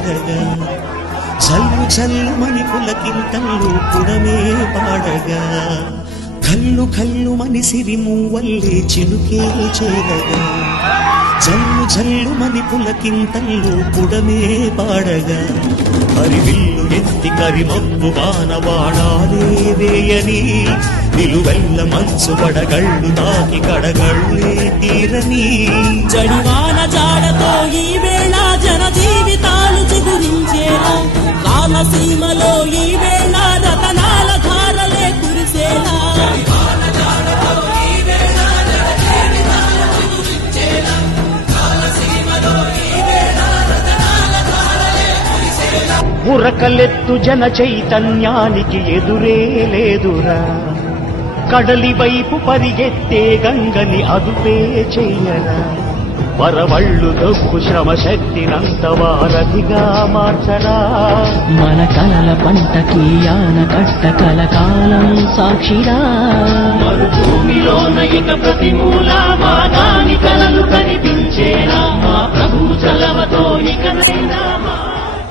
చేరగా చల్లు చల్లుమని పులకింతల్లు పుడమే పాడగా కల్లు కల్లుమని సిరిమూవల్లే చిలుకే చేరగా చల్లు చల్లుమని పులకింతల్లు పుడమే పాడగా హరివిల్లు ఎత్తి కరిమబ్బు బాణవాడాలే వేయని నిలువెల్ల మంచు పడగళ్ళు తాకి కడగళ్ళే తీరని జడివాన జాడతో ఈ వేళ జన జీవితాలు చిగురించేలా కాలసీమలో ఈ వేళ రతనాల ధారలే కురిసేలా ఉరకలెత్తు జన చైతన్యానికి ఎదురే లేదురా కడలి వైపు పరిగెత్తే గంగని అదుపే చెయ్యరా వరవళ్ళు దొక్కు శ్రమ శక్తినంత వారధిగా మార్చరా మన కలల పంటకి ఆనకట్ట కలకాలం సాక్షిరా మరుభూమిలోన ఇక ప్రతి మూల మాగాని కలలు కనిపించేలా మా ప్రభు చలవతో ఇక